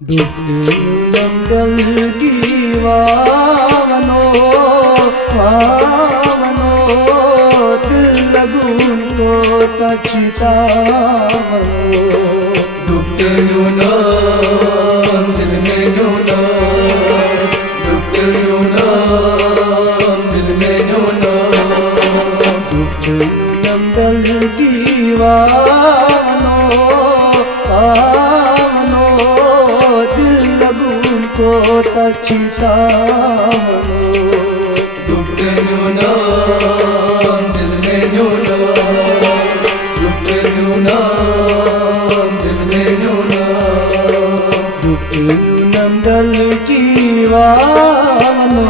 नंदल की वावनो वावनो दिल लगून को तचितावनो डुबते नो दिल में नो डुबते नो दिल में नो नंदल की वावनो वावनो दिल लगून को तचितावनो डुबते नो दिल में नो डुबते नो दिल में नो नंदल की वावनो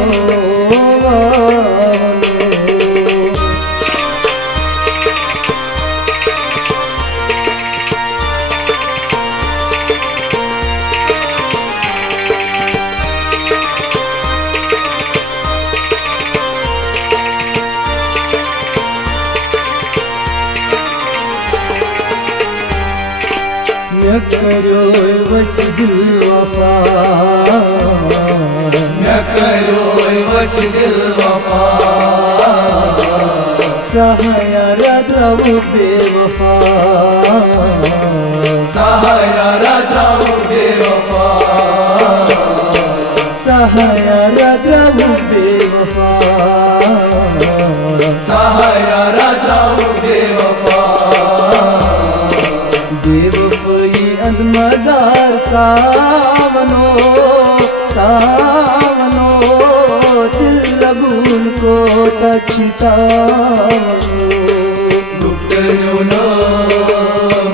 मैं करो वच दिल वफा मैं करो वच दिल वफा सहाया रद्रव बेवफा सहाया रद्रव बेवफा सहाया रद्रव बेवफा सहाया रद्रव बेवफा बेवफाई अंद मजार सावनो सावनो दिल लगून को तचितावनो डुबते नो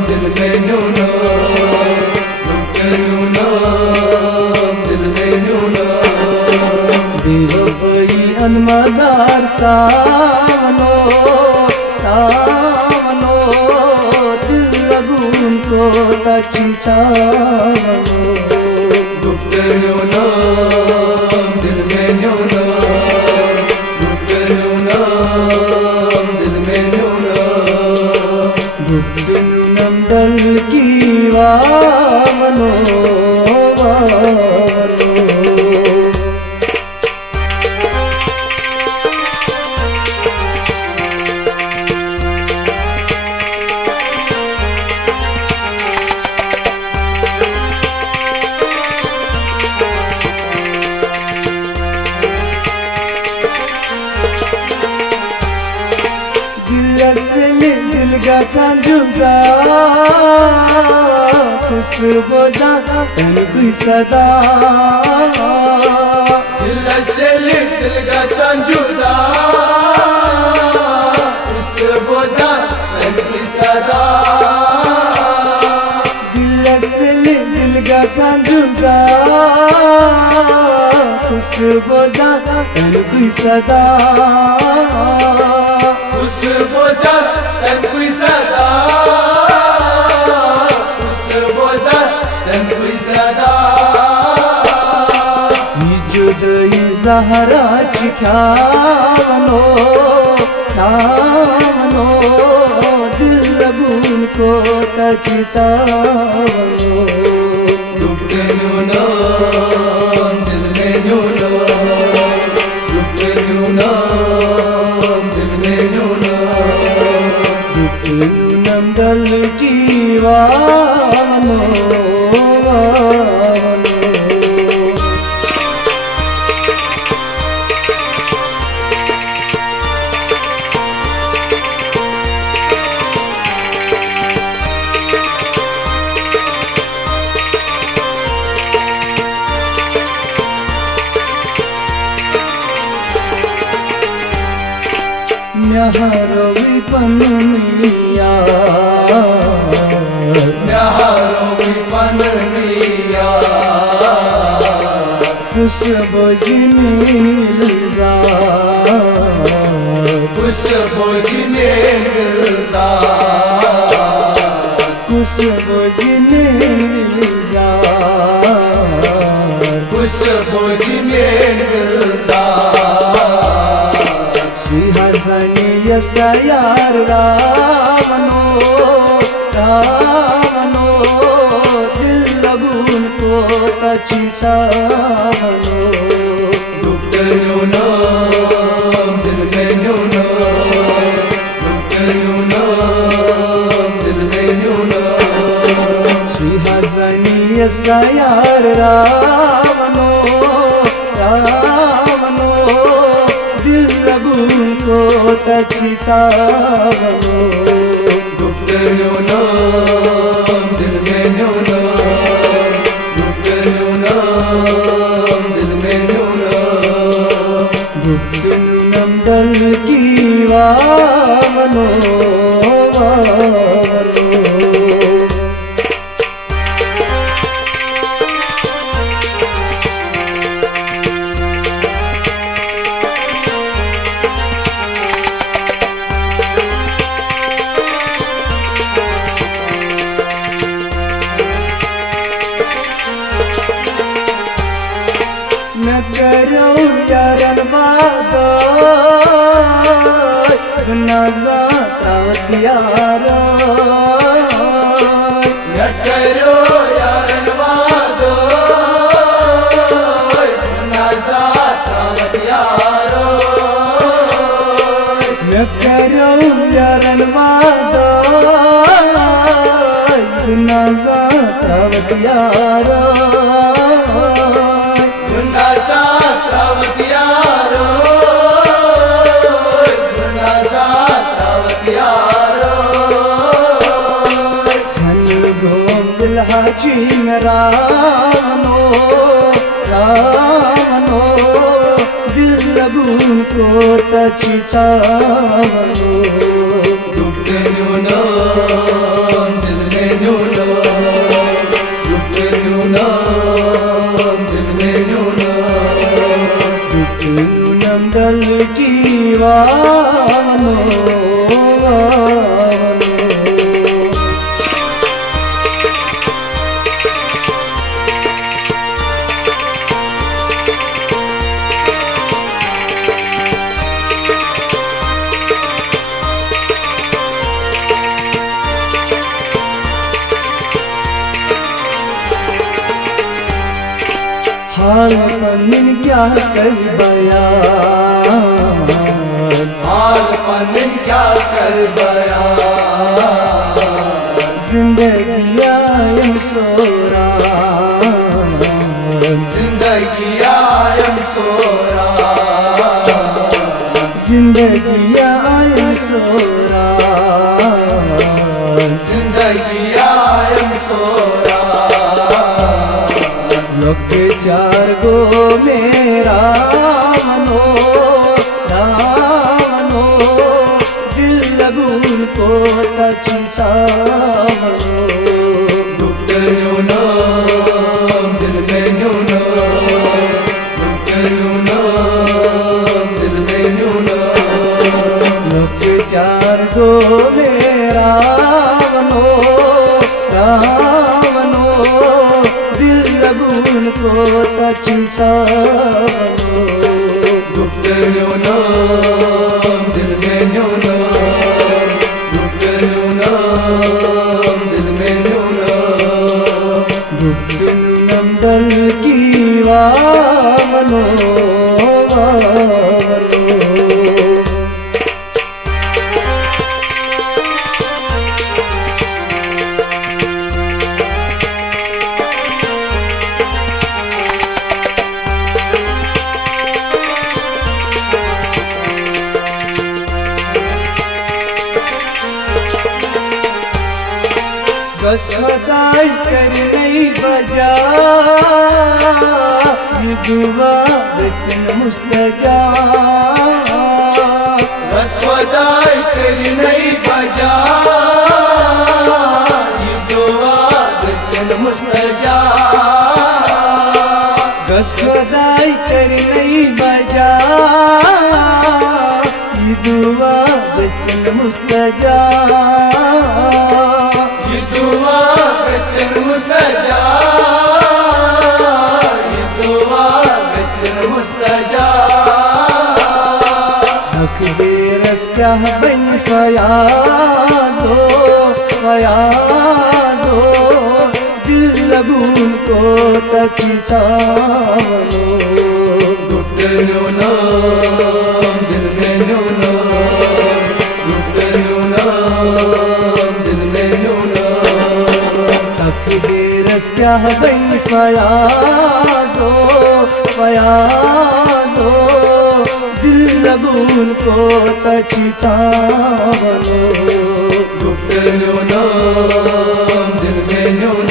दिल में नो डुबते नो दिल में नो बेवफाई अंद मजार सावनो सावनो दिल लगून को तचितावनो डुबते नो दिल में नो डुबते नो दिल में नो नंदल की वावनो वावनो दिल गाचा जुगा खुशबू जाता तन सदा दिल से दिल का संजुदा उस बोझा की सदा दिल से दिल गाचा जुगा खुशबू जाता तन सदा उस बोझा की सदा उस बोझा की सदा जुदई ज़हरा चिखावनो खावनो दिल लगून को तचितावनो डुबते नो दिल में नो डुबते नो दिल में नो नंदल की वावनो वावनो न्याहारोवी पनिया न्याहारोवी पनिया खुशबू मिलजा खुशबू मिलजा खुशबू मिलजा खुशबू मिलजा सुहासनी यसायार रावनो रावनो दिल लगून को तचिता बनो दुख न्यूनो दिल में न्यूनो दुख न्यूनो दिल में न्यूनो श्री हसनी सयार रावनो रावनो दिल लगून को तचिता बनो दुख न्यूनो दिल में न्यूनो दुख न्यूनो दिल में न्यूनो दुख न्यूनम दल की वावनो न करो यारन वादा न ज़ात यारा न करो यारन वादो न ज़ात यारो न करो यारन वादा न ज़ात यारा चीन रावनो रावनो दिल लगून को तचिता बनो दुख न्यूनो दिल में न्यूनो दुख न्यूनो दिल में न्यूनो दुख न्यूनम दल की वावनो हाल पन्निन क्या कर बयान हाल पन्निन क्या कर बयान जिंदगी आयम सोरा जिंदगी आयम सोरा जिंदगी आयम सोरा जिंदगी आयम सोरा लोग चार गो मेरा मनो रावनो दिल लगून को तचिता बनो दुख न्यूनो दिल में न्यूनो दुख न्यूनो दिल में न्यूनो लोग चार गो मेरा मनो रावनो दिल लगून को तचिता बनो दुख न्यूनो दिल में न्यूनो दुख न्यूनो दिल में न्यूनो दुख न्यूनम दल की वावनो बस खुदाई कर नहीं बजा ये दुआ बसन मुस्तजा बस खुदाई कर नहीं बजा ये दुआ बसन मुस्तजा बस खुदाई कर नहीं बजा ये दुआ बसन मुस्तजा ये दुआ बसन मुस्तजा ये दुआ बसन मुस्तजा हक बेरस क्या बन फयाजो फयाजो दिल लगून को तचितावनो गुप्तनु नाम दिल में नाम गुप्तनु नाम दिल में नाम तकदीरस क्या बन फयाजो फयाजो दिल लगून को तचितावनो गुप्तनु नाम दिल में नाम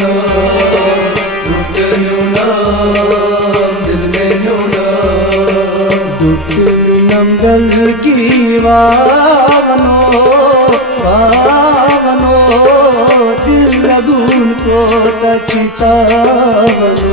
गुप्तनु नाम दिल में नाम दुटनु नमगल की वावनो वावनो दिल लगून को तचितावनो